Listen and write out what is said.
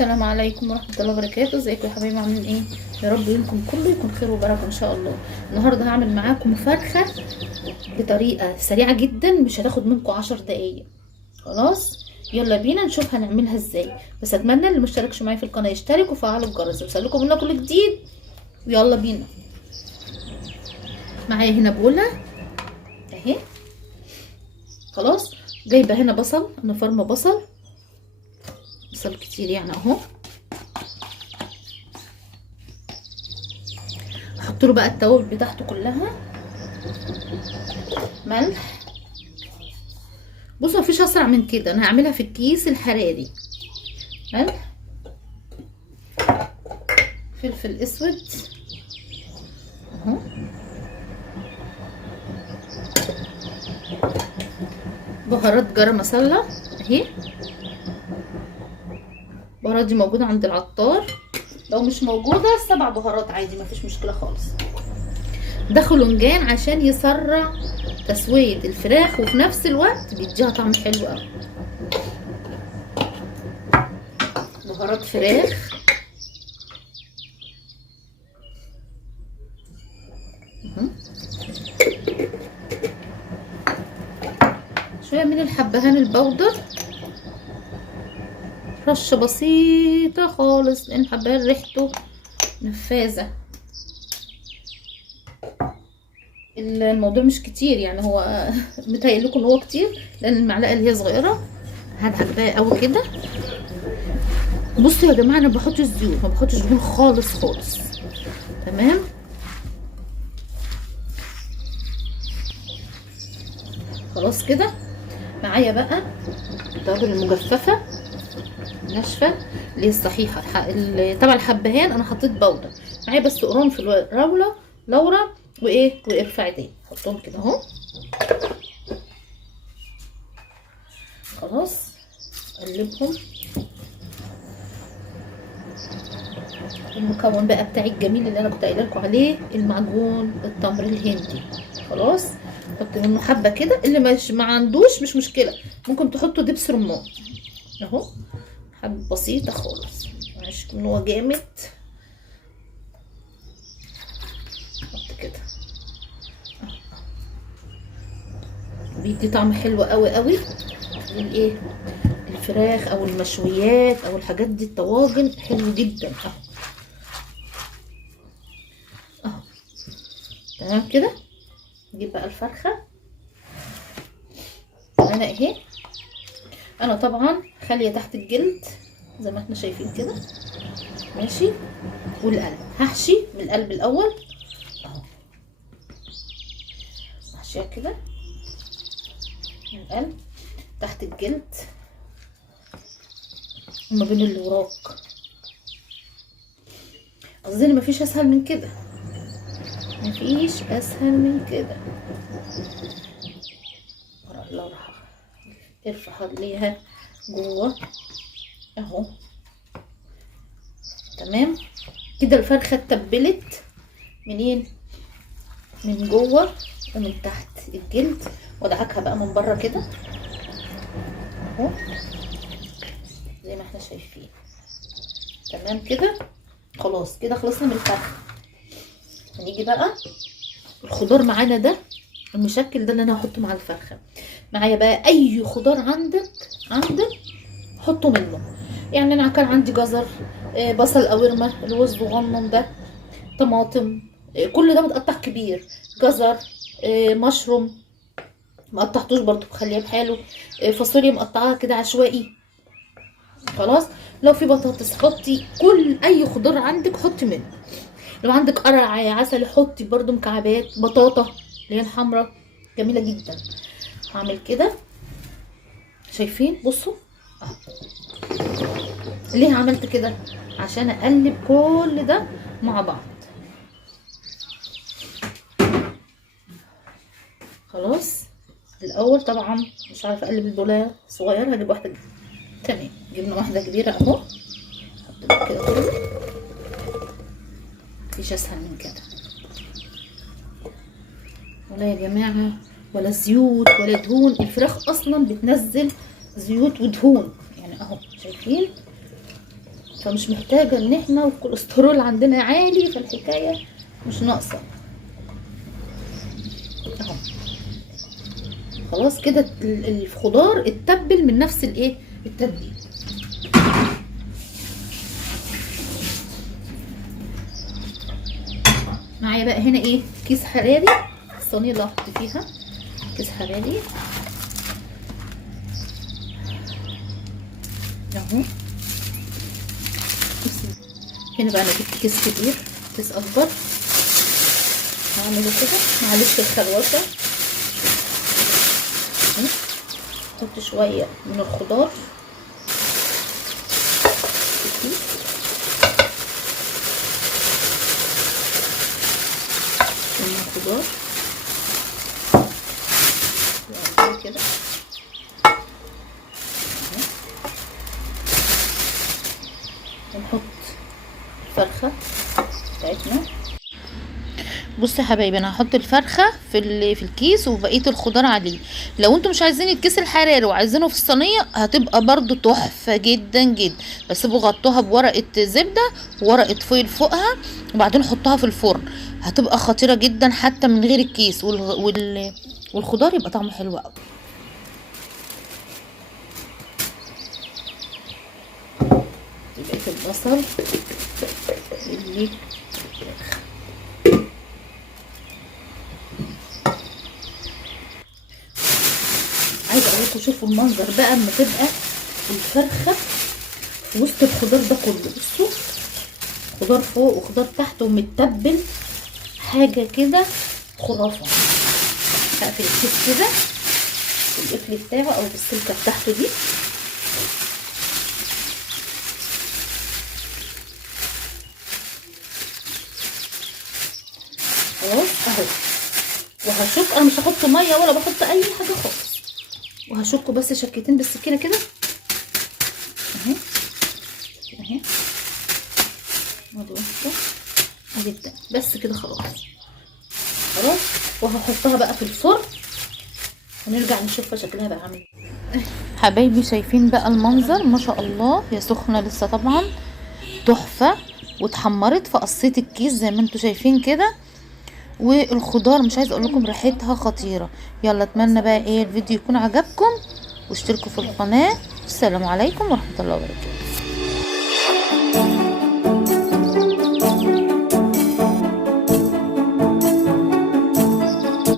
السلام عليكم ورحمة الله وبركاته. ازيكم يا حبايبي، عاملين ايه؟ يا رب يومكم كله يكون خير وبركة ان شاء الله. النهارده هعمل معاكم فرخة بطريقة سريعة جدا، مش هتاخد منكم 10 دقايق. خلاص يلا بينا نشوف هنعملها ازاي. بس اتمنى اللي مشتركش معايا في القناة يشترك وفعلوا الجرس يوصلكم منها كل جديد. ويلا بينا. معايا هنا بولة اهي. خلاص جايبة هنا بصل، انا فرمة بصل كتير يعني اهو. احط له بقى التوابل بتاعته كلها. ملح، بصوا مفيش اسرع من كده، انا هعملها في الكيس الحراري. ملح، فلفل اسود اهو، بهارات جرم مسله اهي. البهارات دي موجوده عند العطار، لو مش موجوده 7 بهارات عادي مفيش مشكله خالص. ده خلنجان عشان يسرع تسويه الفراخ وفي نفس الوقت بيديها طعم حلو قوي. بهارات فراخ شويه من الحبهان البودر، رشه بسيطه خالص لان الحبهان ريحته نفاذه. الموضوع مش كتير يعني، هو متهيأ لكم ان هو كتير لان المعلقه اللي هي صغيره. هدعك بقى قوي كده. بصوا يا جماعه، انا ما بحطش زيوت، ما بحطش دهون خالص خالص. تمام. خلاص كده. معايا بقى التوابل المجففه ناشفه اللي هي الصحيحه. طبعا الحبهان انا حطيت بودر، معايا بس قرنفل لورا وايه وقرفه عاديه، احطهم كده اهو. خلاص اقلبهم. المكون بقى بتاعي الجميل اللي انا كنت قايله لكم عليه، المعجون التمر الهندي. خلاص حط منه حبه كده، اللي مش ما عندوش مش مشكله، ممكن تحطوا دبس رمان اهو، حبه بسيطه خالص مش ان هو جامد. حط كده بيدي طعم حلو قوي قوي للايه، الفراخ او المشويات او الحاجات دي، الطواجن حلو جدا اهو. اهو تمام كده. نجيب بقى الفرخه انا اهي. انا طبعا خاليه تحت الجلد زي ما احنا شايفين كده ماشي. والقلب هحشي من القلب الاول اهو، هحشيها كده من القلب تحت الجلد وما بين الوراك. اظن مفيش اسهل من كده، مفيش اسهل من كده. لو راح ارفع ليها جوه اهو. تمام كده. الفرخه اتبلت منين؟ من جوه ومن تحت الجلد. وادعكها بقى من بره كده اهو زي ما احنا شايفين. تمام كده. خلاص كده خلصنا من الفرخه. هنيجي بقى الخضار معانا ده المشكل ده اللي انا هحطه مع الفرخه. معايا بقى اي خضار عندك حطه منه. يعني انا كان عندي جزر، بصل قوارمه اللي هو الصغنن ده، طماطم، كل ده متقطع كبير، جزر، مشروم ما قطعتوش برضو بخليه بحاله، فاصوليا مقطعاها كده عشوائي. خلاص. لو في بطاطس حطي، كل اي خضار عندك حطي منه. لو عندك قرع عسل حطي برضو مكعبات. بطاطا اللي هي الحمراء جميله جدا. هعمل كده شايفين؟ بصوا ليه عملت كده؟ عشان اقلب كل ده مع بعض. خلاص. الاول طبعا مش عارفه اقلب البوله صغيره، هجيب واحده كبيرة. تمام جبنا واحده كبيره اهو. حط كده كله، مفيش اسهل من كده. ولا يا جماعه ولا زيوت ولا دهون، الفراخ اصلا بتنزل زيوت ودهون يعني اهو شايفين. فمش محتاجه ان احنا والكوليسترول عندنا عالي، فالحكايه مش ناقصه اهو. خلاص كده الخضار اتبل من نفس الايه التتبيل. معايا بقى هنا ايه كيس حراري، الصينيه اللي هحط فيها كيس حراري اهو. هنا بقى انا جبت كيس كبير، كيس اكبر، هعمله كده معلش الخلوصه. احط شويه من الخضار في الكيس، من الخضار كده ونحط الفرخه بتاعتنا. بصوا يا حبايبي انا هحط الفرخه في الكيس وبقيه الخضار عليه. لو انتم مش عايزين الكيس الحراري وعايزينه في الصينيه هتبقى برضو تحفه جدا جدا، بس غطوها بورقه زبده وورقه فويل فوقها وبعدين حطها في الفرن، هتبقى خطيره جدا حتى من غير الكيس، والخضار يبقى طعمه حلو قوي. بقيه البصل اللي عايزه اقول لكم شوفوا المنظر بقى اما تبقى الفرخه في وسط الخضار ده كله. بصوا خضار فوق وخضار تحت ومتبل، حاجه كده خرافه. هقفل الكيس كده بالقفل بتاعه او بالسلكه بتاعته دي. خلاص اهو. وهشك، انا مش هحط ميه ولا بحط اي حاجه خالص، وهشكه بس شكتين بالسكينه كده اهي اهي جدا بس كده خلاص. وهحطها بقى في الفرن ونرجع نشوفها شكلها بقى عامل حبايبي. شايفين بقى المنظر ما شاء الله، هي سخنه لسه طبعا تحفه، واتحمرت فقصيت الكيس زي ما انتم شايفين كده، والخضار مش عايز اقول لكم ريحتها خطيره. يلا اتمنى بقى ايه الفيديو يكون عجبكم، واشتركوا في القناه. السلام عليكم ورحمه الله وبركاته.